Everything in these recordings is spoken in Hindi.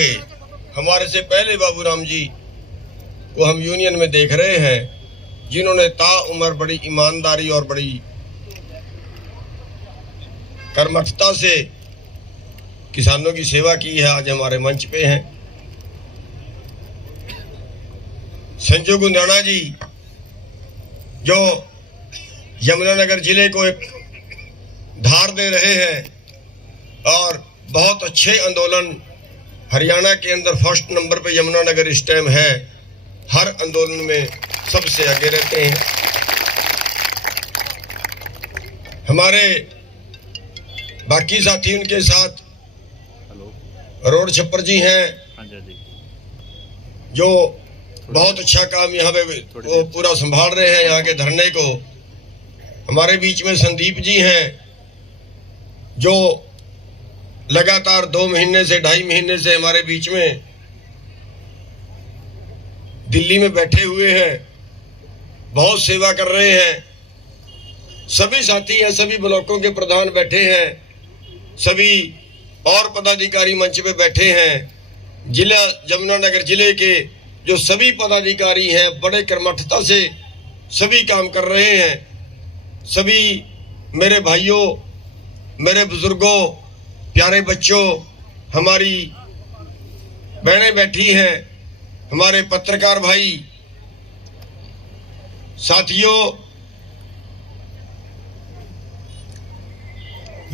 थे, हमारे से पहले बाबूराम जी को हम यूनियन में देख रहे हैं, जिन्होंने ताउम्र बड़ी ईमानदारी और बड़ी कर्मठता से किसानों की सेवा की है, आज हमारे मंच पे हैं। संजू गुंदाना जी जो यमुनानगर जिले को एक धार दे रहे हैं और बहुत अच्छे आंदोलन, हरियाणा के अंदर फर्स्ट नंबर पे यमुनानगर इस टाइम है, हर आंदोलन में सबसे आगे रहते हैं। हमारे बाकी साथी उनके साथ रोड छप्पर जी हैं जो बहुत अच्छा काम यहाँ पे वो पूरा संभाल रहे हैं, यहाँ के धरने को। हमारे बीच में संदीप जी हैं जो लगातार 2 महीने से 2.5 महीने से हमारे बीच में दिल्ली में बैठे हुए हैं, बहुत सेवा कर रहे हैं। सभी साथी हैं, सभी ब्लॉकों के प्रधान बैठे हैं, सभी और पदाधिकारी मंच पे बैठे हैं। जिला यमुनानगर जिले के जो सभी पदाधिकारी हैं बड़े कर्मठता से सभी काम कर रहे हैं। सभी मेरे भाइयों, मेरे बुजुर्गों, प्यारे बच्चों, हमारी बहनें बैठी हैं, हमारे पत्रकार भाई साथियों,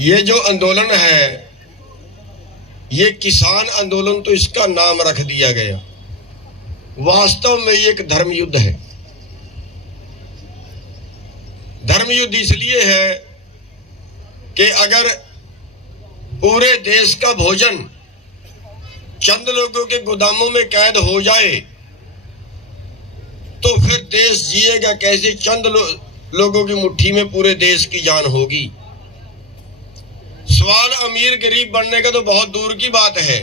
ये जो आंदोलन है ये किसान आंदोलन तो इसका नाम रख दिया गया, वास्तव में ये एक धर्म युद्ध है। धर्म युद्ध इसलिए है कि अगर पूरे देश का भोजन चंद लोगों के गोदामों में कैद हो जाए तो फिर देश जिएगा कैसे? चंद लोगों की मुट्ठी में पूरे देश की जान होगी। सवाल अमीर गरीब बनने का तो बहुत दूर की बात है,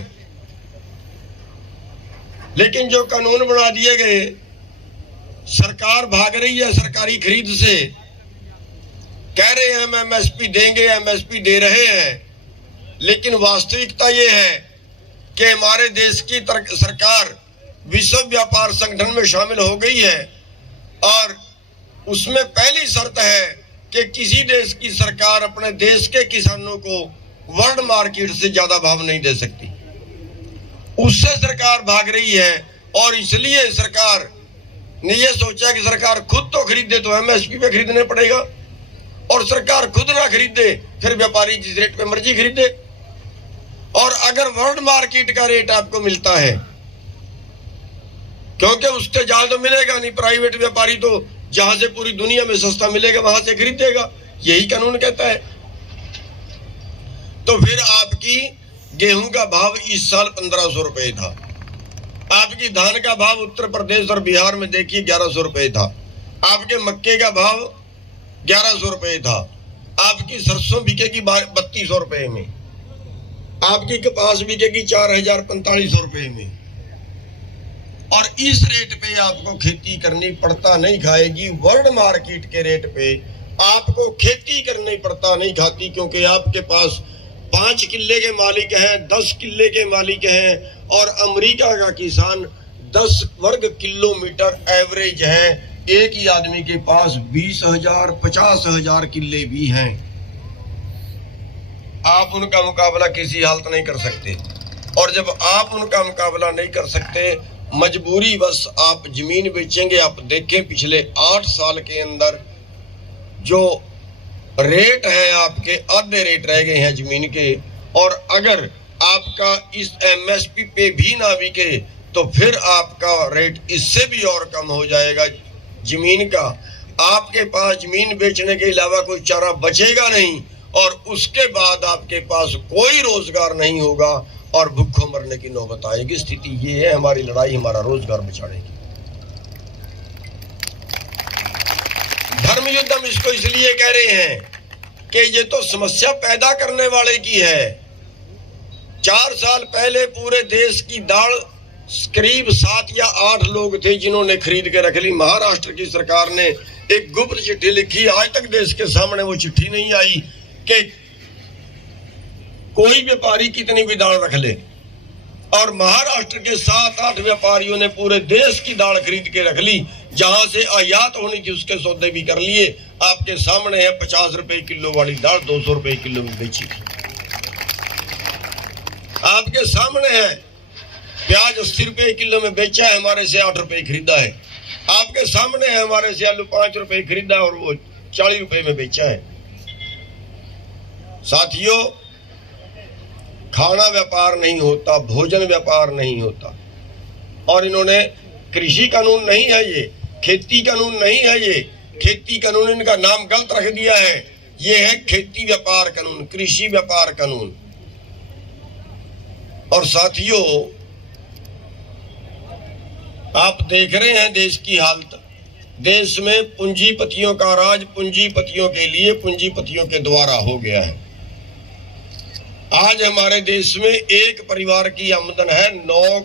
लेकिन जो कानून बना दिए गए, सरकार भाग रही है सरकारी खरीद से, कह रहे हैं हम एमएसपी देंगे, एमएसपी दे रहे हैं, लेकिन वास्तविकता ये है कि हमारे देश की सरकार विश्व व्यापार संगठन में शामिल हो गई है और उसमें पहली शर्त है कि किसी देश की सरकार अपने देश के किसानों को वर्ल्ड मार्केट से ज्यादा भाव नहीं दे सकती। उससे सरकार भाग रही है और इसलिए सरकार ने यह सोचा कि सरकार खुद तो खरीदे तो एमएसपी पे खरीदने पड़ेगा, और सरकार खुद ना खरीदे फिर व्यापारी जिस रेट पे मर्जी खरीदे। और अगर वर्ल्ड मार्केट का रेट आपको मिलता है, क्योंकि उससे ज्यादा तो मिलेगा नहीं, प्राइवेट व्यापारी तो जहां से पूरी दुनिया में सस्ता मिलेगा वहां से खरीदेगा, यही कानून कहता है। तो फिर आपकी गेहूं का भाव इस साल 1500 रुपए था, आपकी धान का भाव उत्तर प्रदेश और बिहार में देखिए 1100 रुपए था, आपके मक्के का भाव 1100 रुपए था, आपकी सरसों बिकेगी 3200 रुपए में, आपकी कपास बिकेगी 4045 रुपए में, और इस रेट पे आपको खेती करनी पड़ता नहीं खाएगी। वर्ल्ड मार्केट के रेट पे आपको खेती करनी पड़ता नहीं खाती, क्योंकि आपके पास 5 किल्ले के मालिक हैं, 10 किल्ले के मालिक हैं, और अमेरिका का किसान 10 वर्ग किलोमीटर एवरेज है। एक ही आदमी के पास 20,000 50,000 किल्ले भी हैं। आप उनका मुकाबला किसी हालत नहीं कर सकते, और जब आप उनका मुकाबला नहीं कर सकते, मजबूरी बस आप जमीन बेचेंगे। आप देखें पिछले 8 साल के अंदर जो रेट है आपके आधे रेट रह गए हैं जमीन के, और अगर आपका इस एमएसपी पे भी ना बिके तो फिर आपका रेट इससे भी और कम हो जाएगा जमीन का। आपके पास जमीन बेचने के अलावा कोई चारा बचेगा नहीं, और उसके बाद आपके पास कोई रोजगार नहीं होगा और भूखों मरने की नौबत आएगी। स्थिति ये है, हमारी लड़ाई हमारा रोजगार बचाने की। धर्म युद्ध हम इसको इसलिए कह रहे हैं कि ये तो समस्या पैदा करने वाले की है। 4 साल पहले पूरे देश की दाल करीब 7 या 8 लोग थे जिन्होंने खरीद के रख ली। महाराष्ट्र की सरकार ने एक गुप्त चिट्ठी लिखी, आज तक देश के सामने वो चिट्ठी नहीं आई कि कोई व्यापारी कितनी भी दाल रख ले, और महाराष्ट्र के 7-8 व्यापारियों ने पूरे देश की दाल खरीद के रख ली, जहां से आयात होनी थी उसके सौदे भी कर लिए। आपके सामने है 50 रुपए किलो वाली दाल 200 रुपए किलो में बेची। आपके सामने है प्याज 80 रुपए किलो में बेचा है, हमारे से 8 रुपए खरीदा है। आपके सामने है हमारे से आलू 5 रुपए खरीदा और वो 40 रुपए में बेचा है। साथियों, खाना व्यापार नहीं होता, भोजन व्यापार नहीं होता। और इन्होंने कृषि कानून नहीं है, ये खेती कानून नहीं है, ये खेती कानून इनका नाम गलत रख दिया है। ये है खेती व्यापार कानून, कृषि व्यापार कानून। और साथियों, आप देख रहे हैं देश की हालत। देश में पूंजीपतियों का राज पूंजीपतियों के लिए, पूंजीपतियों के द्वारा हो गया है। आज हमारे देश में एक परिवार की आमदन है 90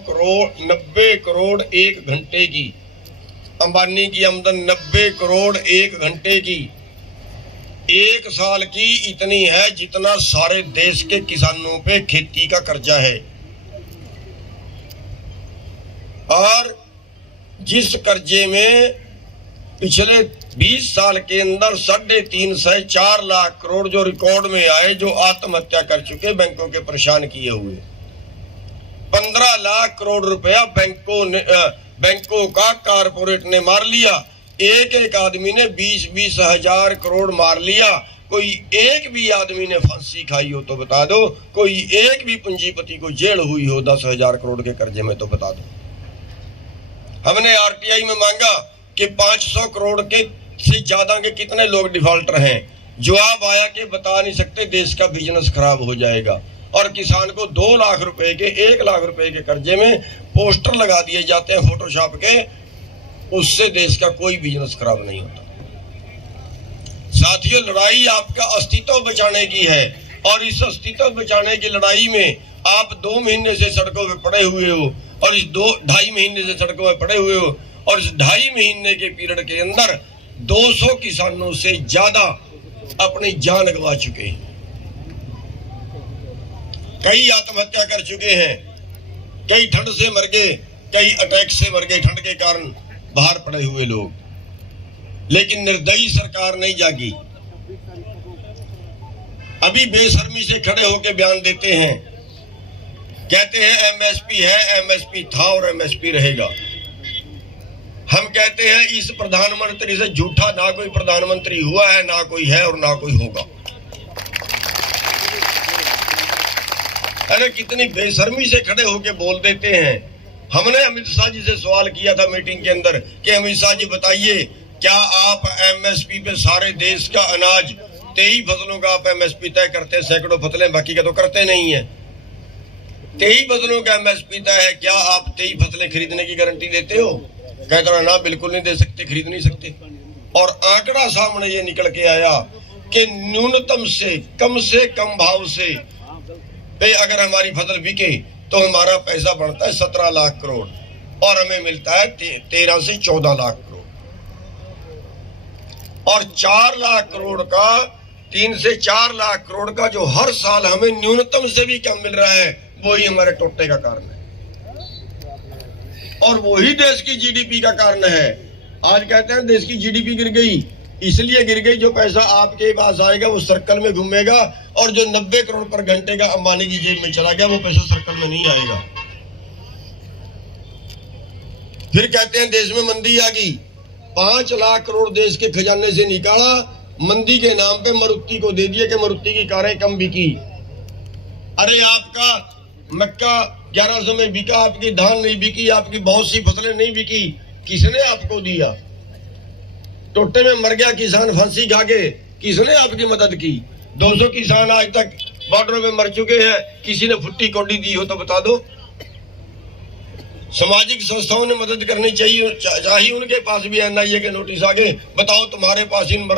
करोड़ 1 घंटे की। अंबानी की आमदन 90 करोड़ 1 घंटे की। 1 साल की इतनी है जितना सारे देश के किसानों पे खेती का कर्जा है। और जिस कर्जे में पिछले 20 साल के अंदर 3.5 से 4 लाख करोड़ जो रिकॉर्ड में आए, जो आत्महत्या कर चुके, बैंकों के परेशान किए हुए, 15 लाख करोड़ रुपया बैंकों का कारपोरेट ने मार लिया। एक आदमी ने 20-20 हजार करोड़ मार लिया। कोई एक भी आदमी ने फांसी खाई हो तो बता दो, कोई एक भी पूंजीपति को जेल हुई हो 10,000 करोड़ के कर्जे में तो बता दो। हमने आरटीआई में मांगा कि 500 करोड़ के से ज्यादा के कितने लोग डिफॉल्टर हैं। जवाब आया कि बता नहीं सकते, देश का बिजनेस खराब हो जाएगा। और किसान को 2 लाख रुपए के 1 लाख रुपए के कर्जे में पोस्टर लगा दिए जाते हैं फोटोशॉप के, उससे देश का कोई बिजनेस खराब नहीं होता। साथियों, लड़ाई आपका अस्तित्व बचाने की है और इस अस्तित्व बचाने की लड़ाई में आप 2 महीने से सड़कों पे पड़े हुए हो और इस 2-2.5 महीने से सड़कों पे पड़े हुए हो और इस 2.5 महीने के पीरियड के अंदर 200 किसानों से ज्यादा अपनी जान गंवा चुके हैं। कई आत्महत्या कर चुके हैं, कई ठंड से मर गए, कई अटैक से मर गए, ठंड के कारण बाहर पड़े हुए लोग। लेकिन निर्दयी सरकार नहीं जागी। अभी बेशर्मी से खड़े होकर बयान देते हैं, कहते हैं एमएसपी है, एमएसपी था और एमएसपी रहेगा। हम कहते हैं इस प्रधानमंत्री से झूठा ना कोई प्रधानमंत्री हुआ है, ना कोई है और ना कोई होगा। अरे कितनी बेशर्मी से खड़े होके बोल देते हैं। हमने अमित शाह जी से सवाल किया था मीटिंग के अंदर कि अमित शाह जी बताइए, क्या आप एमएसपी पे सारे देश का अनाज 23 फसलों का आप एमएसपी तय करते हैं? सैकड़ों फसलें, बाकी का तो करते नहीं है। 23 फसलों का एमएसपी तय है, क्या आप 23 फसलें खरीदने की गारंटी देते हो? कहते हैं ना, बिल्कुल नहीं दे सकते, खरीद नहीं सकते। और आंकड़ा सामने ये निकल के आया कि न्यूनतम से कम भाव से पे अगर हमारी फसल बिके तो हमारा पैसा बढ़ता है 17 लाख करोड़ और हमें मिलता है 13 से 14 लाख करोड़। और 4 लाख करोड़ का, 3 से 4 लाख करोड़ का जो हर साल हमें न्यूनतम से भी कम मिल रहा है, वही हमारे टोटे का कारण है और वही देश की जीडीपी का कारण है। आज कहते हैं देश की जीडीपी गिर गई, इसलिए गिर गई जो पैसा आपके पास आएगा वो सर्कल में घूमेगा और जो 90 करोड़ पर घंटे का अंबानी की जेब में चला गया वो पैसा सर्कल में नहीं आएगा। फिर कहते हैं देश में मंदी आ गई, 5 लाख करोड़ देश के खजाने से निकाला, मंदी के नाम पे मारुति को दे दिया कि मारुति की कारें कम बिकी। अरे आपका मक्का 1100 में बिका, आपकी धान नहीं बिकी, आपकी बहुत सी फसलें नहीं बिकी, किसने आपको दिया? टोटे में मर गया किसान फांसी खा के, किसने आपकी मदद की? 200 किसान आज तक बॉर्डर में मर चुके हैं, किसी ने फुट्टी कौड़ी दी हो तो बता दो। सामाजिक संस्थाओं ने मदद करनी चाहिए उनके पास भी एनआईए के नोटिस आ गए, बताओ तुम्हारे पास इन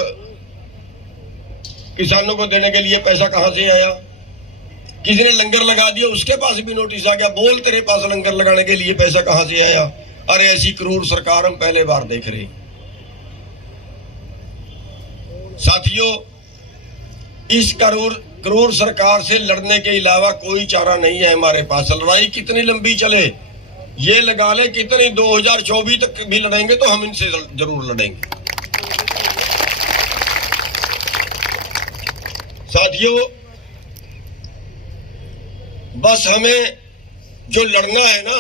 किसानों को देने के लिए पैसा कहां से आया? किसी ने लंगर लगा दिया, उसके पास भी नोटिस आ गया, बोल तेरे पास लंगर लगाने के लिए पैसा कहां से आया? अरे ऐसी क्रूर सरकार हम पहले बार देख रहे। साथियों, इस क्रूर सरकार से लड़ने के अलावा कोई चारा नहीं है हमारे पास। लड़ाई कितनी लंबी चले ये लगा ले, कितनी 2024 तक भी लड़ेंगे तो हम इनसे जरूर लड़ेंगे। साथियों, बस हमें जो लड़ना है ना,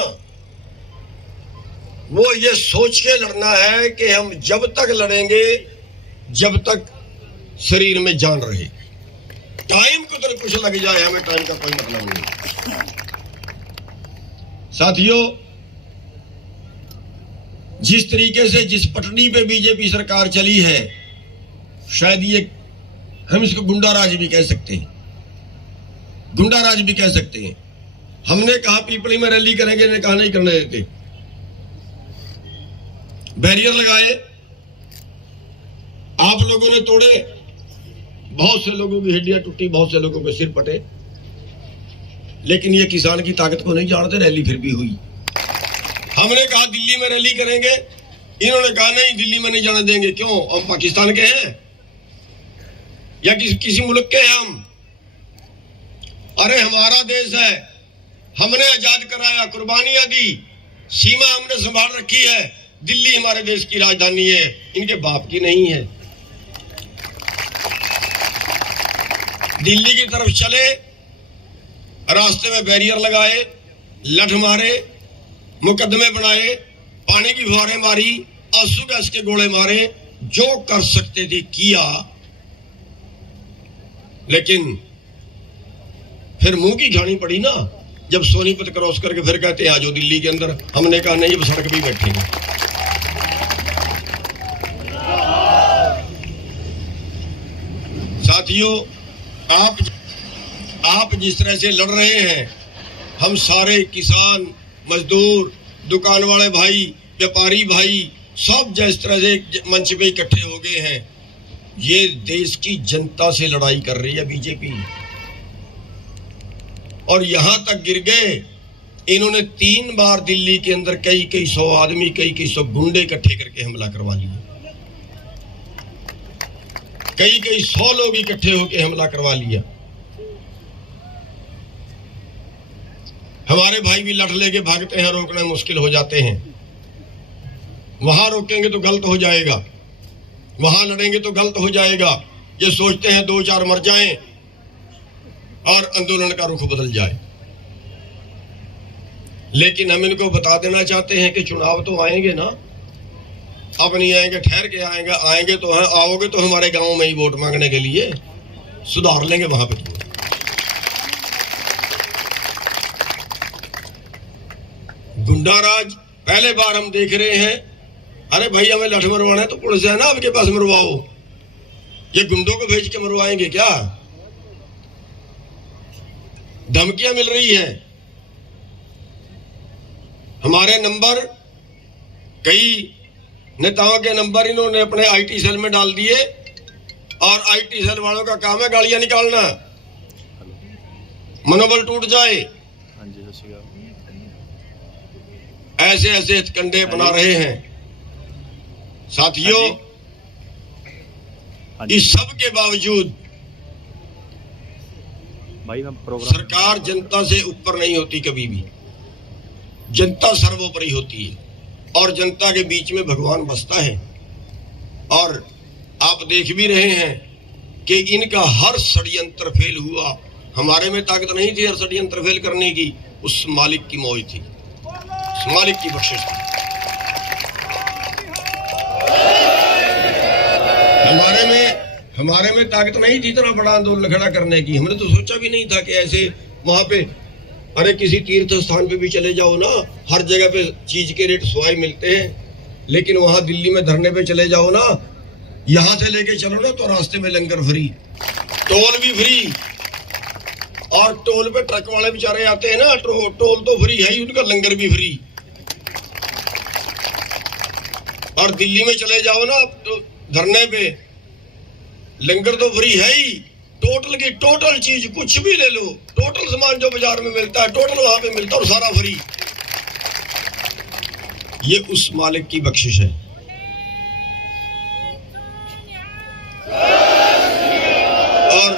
वो ये सोच के लड़ना है कि हम जब तक लड़ेंगे जब तक शरीर में जान रहे। टाइम को तो कुछ लग जाए, हमें टाइम का कोई मतलब नहीं। साथियों, जिस तरीके से जिस पटड़ी पे बीजेपी सरकार चली है, शायद ये हम इसको गुंडा राज भी कह सकते हैं, गुंडा राज भी कह सकते हैं। हमने कहा पीपली में रैली करेंगे, ने कहा नहीं करने देते, बैरियर लगाए, आप लोगों ने तोड़े, बहुत से लोगों की हड्डियां टूटी, बहुत से लोगों के सिर फटे, लेकिन ये किसान की ताकत को नहीं जानते, रैली फिर भी हुई। हमने कहा दिल्ली में रैली करेंगे, इन्होंने कहा नहीं दिल्ली में नहीं जाने देंगे। क्यों? हम पाकिस्तान के हैं या किसी मुल्क के हैं हम? अरे हमारा देश है, हमने आजाद कराया, कुर्बानियां दी, सीमा हमने संभाल रखी है। दिल्ली हमारे देश की राजधानी है, इनके बाप की नहीं है। दिल्ली की तरफ चले, रास्ते में बैरियर लगाए, लठ मारे, मुकदमे बनाए, पानी की फुहारें मारी, आंसू गैस के गोले मारे, जो कर सकते थे किया, लेकिन फिर मुंह की खानी पड़ी ना। जब सोनीपत क्रॉस करके फिर कहते आ जाओ दिल्ली के अंदर, हमने कहा नहीं, अब सड़क भी बैठेंगे। साथियों, आप जिस तरह से लड़ रहे हैं, हम सारे किसान, मजदूर, दुकान वाले भाई, व्यापारी भाई, सब जिस तरह से मंच पे इकट्ठे हो गए हैं, ये देश की जनता से लड़ाई कर रही है बीजेपी। और यहां तक गिर गए, इन्होंने 3 बार दिल्ली के अंदर कई सौ आदमी, कई सौ गुंडे इकट्ठे करके हमला करवा लिया, कई सौ लोग इकट्ठे होकर हमला करवा लिया। हमारे भाई भी लठ लेके भागते हैं, रोकना मुश्किल हो जाते हैं। वहां रोकेंगे तो गलत हो जाएगा, वहां लड़ेंगे तो गलत हो जाएगा। ये सोचते हैं 2-4 मर जाएं और आंदोलन का रुख बदल जाए, लेकिन हम इनको बता देना चाहते हैं कि चुनाव तो आएंगे ना, अब नहीं आएंगे, ठहर के आएंगे। आएंगे तो है, आओगे तो हमारे गांव में ही वोट मांगने के लिए, सुधार लेंगे वहां पे। गुंडा राज पहले बार हम देख रहे हैं। अरे भाई, हमें लठ मरवाना है तो पुलिस है ना आपके पास, मरवाओ। ये गुंडों को भेज के मरवाएंगे क्या? धमकियां मिल रही हैं। हमारे नंबर, कई नेताओं के नंबर इन्होंने अपने आईटी सेल में डाल दिए, और आईटी सेल वालों का काम है गालियां निकालना, मनोबल टूट जाए। ऐसे कंडे बना रहे हैं। साथियों, इस सब के बावजूद सरकार जनता से ऊपर नहीं होती कभी भी, जनता सर्वोपरि होती है, और जनता के बीच में भगवान बसता है। और आप देख भी रहे हैं कि इनका हर षड्यंत्र फेल हुआ। हमारे में ताकत नहीं थी हर षड्यंत्र फेल करने की, उस मालिक की मौज थी, उस मालिक की बख्शिश थी। हमारे में ताकत नहीं थी इतना बड़ा आंदोलन खड़ा करने की। हमने तो सोचा भी नहीं था कि ऐसे वहां पे, अरे किसी तीर्थ स्थान पे भी चले जाओ ना, हर जगह पे चीज के रेट सवाई मिलते हैं, लेकिन वहां दिल्ली में धरने पे चले जाओ ना, यहां से लेके चलो ना तो रास्ते में लंगर फ्री, टोल भी फ्री, और टोल पे ट्रक वाले बेचारे आते हैं ना, टोल तो फ्री है ही, उनका लंगर भी फ्री। और दिल्ली में चले जाओ ना तो धरने पे, लंगर तो फ्री है ही, टोटल की टोटल चीज कुछ भी ले लो, टोटल सामान जो बाजार में मिलता है टोटल वहां पे मिलता है, और सारा फ्री। ये उस मालिक की बख्शिश है। और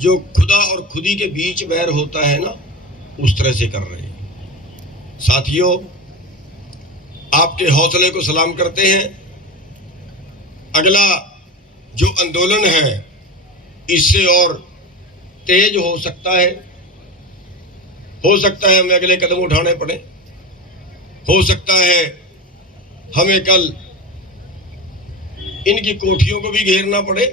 जो खुदा और खुदी के बीच बैर होता है ना, उस तरह से कर रहे हैं। साथियों, आपके हौसले को सलाम करते हैं। अगला जो आंदोलन है इससे और तेज हो सकता है हमें अगले कदम उठाने पड़े। हो सकता है हमें कल इनकी कोठियों को भी घेरना पड़े।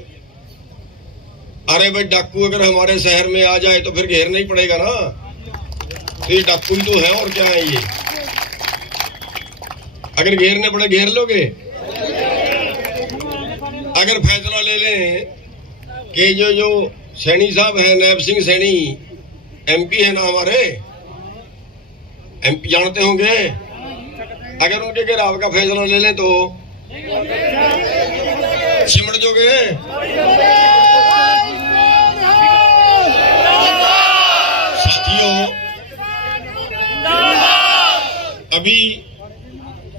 अरे भाई, डाकू अगर हमारे शहर में आ जाए तो फिर घेरना ही पड़ेगा ना। तो ये डाकू ही तो है, और क्या है ये। अगर घेरने पड़े घेर लोगे। अगर फैसला ले लें कि जो सैनी साहब है, नैब सिंह सैनी, एमपी है ना हमारे, एमपी जानते होंगे, अगर उनके घेराव का फैसला ले लें तो सिमट जोगे। साथियों, अभी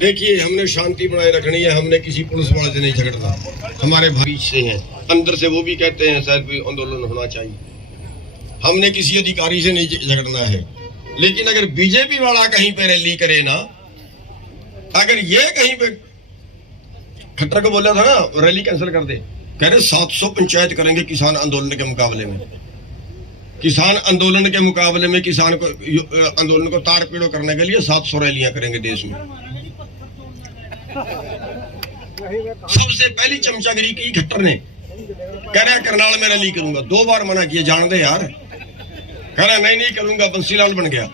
देखिए, हमने शांति बनाए रखनी है। हमने किसी पुलिस वाले से नहीं झगड़ना। हमारे भाई से हैं, अंदर से वो भी कहते हैं शायद भी आंदोलन होना चाहिए। हमने किसी अधिकारी से नहीं झगड़ना है। लेकिन अगर बीजेपी वाला कहीं पे रैली करे ना, अगर ये कहीं पे, खट्टर को बोला था ना रैली कैंसिल कर दे, कह रहे 700 पंचायत करेंगे किसान आंदोलन के मुकाबले में। किसान आंदोलन के मुकाबले में किसान को आंदोलन को ताड़ पीड़ो करने के लिए 700 रैलियां करेंगे देश में। सबसे पहली चमचागिरी की खट्टर ने। कह रहा करनाल में रैली करूंगा, 2 बार मना किया, जान दे यार। कह रहा नहीं करूंगा, बंसीलाल बन गया।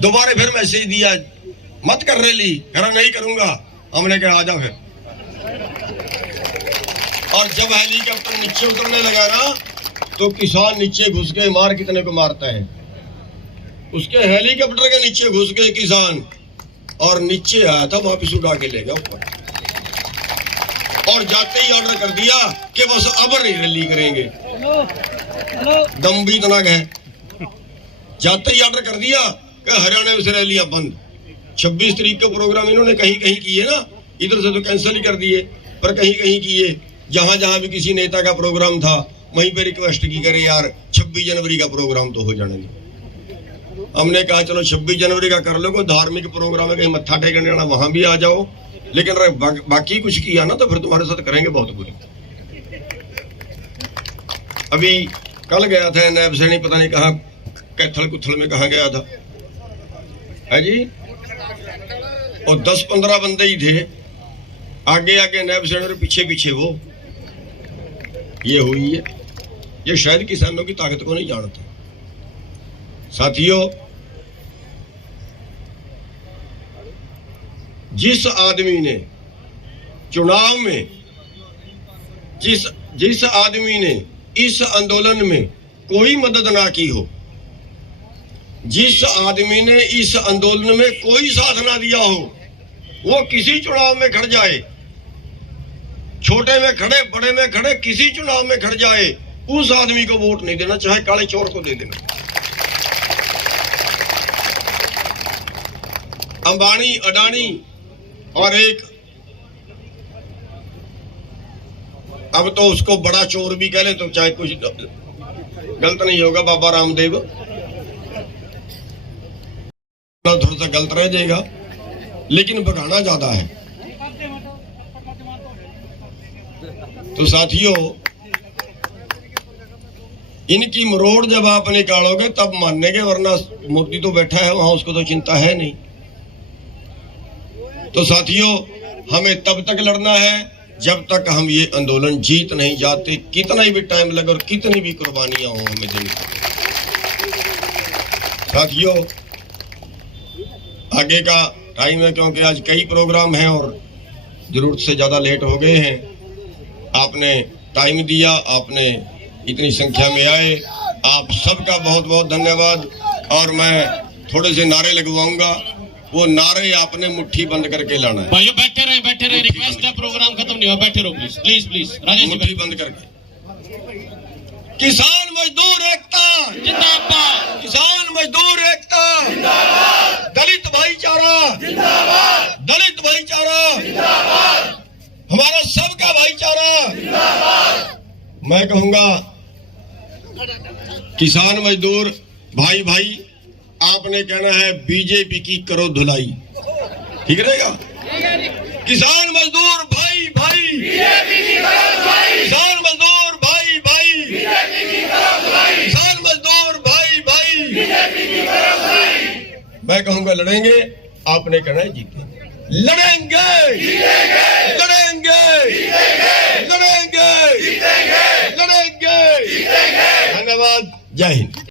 दोबारा फिर मैसेज दिया, मत कर रैली। कह रहा नहीं करूंगा। हमने कहा आजा फिर। और जब हेलीकॉप्टर नीचे उतरने लगा ना, तो किसान नीचे घुस गए। मार कितने को मारता है, उसके हेलीकॉप्टर के नीचे घुस गए किसान, और नीचे आया था वापिस उड़ा के ले गया ऊपर। और जाते ही ऑर्डर कर दिया कि बस अब नहीं रैली करेंगे। दम भी इतना है, जाते ही ऑर्डर कर दिया कि हरियाणा में से रैलियां बंद। 26 तारीख का प्रोग्राम इन्होंने कहीं कहीं किए ना, इधर से तो कैंसिल ही कर दिए, पर कहीं कहीं किए। जहां जहां भी किसी नेता का प्रोग्राम था, वहीं पे रिक्वेस्ट की, करे यार 26 जनवरी का प्रोग्राम तो हो जाने। हमने कहा चलो 26 जनवरी का कर लो, कोई धार्मिक प्रोग्राम है, कहीं मत्था टेकने जाना वहां भी आ जाओ। लेकिन बाकी कुछ किया ना तो फिर तुम्हारे साथ करेंगे बहुत बुरी। अभी कल गया था नैब सैनी, पता नहीं कहाँ, कैथल कुथल में कहा गया था है जी, और 10-15 बंदे ही थे। आगे आगे नैब सैनी और पीछे पीछे वो। ये हुई है, ये शायद किसानों की ताकत को नहीं जानता। साथियों, जिस आदमी ने चुनाव में, जिस आदमी ने इस आंदोलन में कोई मदद ना की हो, जिस आदमी ने इस आंदोलन में कोई साथ ना दिया हो, वो किसी चुनाव में खड़ जाए, छोटे में खड़े बड़े में खड़े, किसी चुनाव में खड़ जाए, उस आदमी को वोट नहीं देना, चाहे काले चोर को दे देना। अंबानी, अडानी और एक, अब तो उसको बड़ा चोर भी कह ले तो चाहे कुछ गलत नहीं होगा, बाबा रामदेव, थोड़ा सा गलत रह जाएगा, लेकिन भगाना ज्यादा है। तो साथियों, इनकी मरोड़ जब आप निकालोगे तब मानेंगे, वरना मोदी तो बैठा है वहां, उसको तो चिंता है नहीं। तो साथियों, हमें तब तक लड़ना है जब तक हम ये आंदोलन जीत नहीं जाते, कितना ही भी टाइम लगे और कितनी भी कुर्बानियां हो हमें देनी। साथियों, आगे का टाइम है क्योंकि आज कई प्रोग्राम हैं और जरूरत से ज्यादा लेट हो गए हैं। आपने टाइम दिया, आपने इतनी संख्या में आए, आप सबका बहुत बहुत धन्यवाद। और मैं थोड़े से नारे लगवाऊंगा, वो नारे आपने मुट्ठी बंद करके लाना है। भाइयों बैठे रहे, रिक्वेस्ट है, प्रोग्राम खत्म नहीं हुआ, बैठे रहो प्लीज प्लीज। राजेश, मुट्ठी बंद करके। किसान मजदूर एकता जिंदाबाद, किसान मजदूर एकता जिंदाबाद, दलित भाईचारा जिंदाबाद, दलित भाईचारा जिंदाबाद, हमारा सबका भाईचारा जिंदाबाद। मैं कहूंगा किसान मजदूर भाई भाई, आपने कहना है बीजेपी की करो धुलाई, ठीक रहेगा? किसान मजदूर भाई भाई, किसान मजदूर भाई भाई, किसान मजदूर भाई भाई, मैं कहूंगा लड़ेंगे, आपने कहना है जीतेंगे। लड़ेंगे, लड़ेंगे, लड़ेंगे, लड़ेंगे। धन्यवाद, जय हिंद।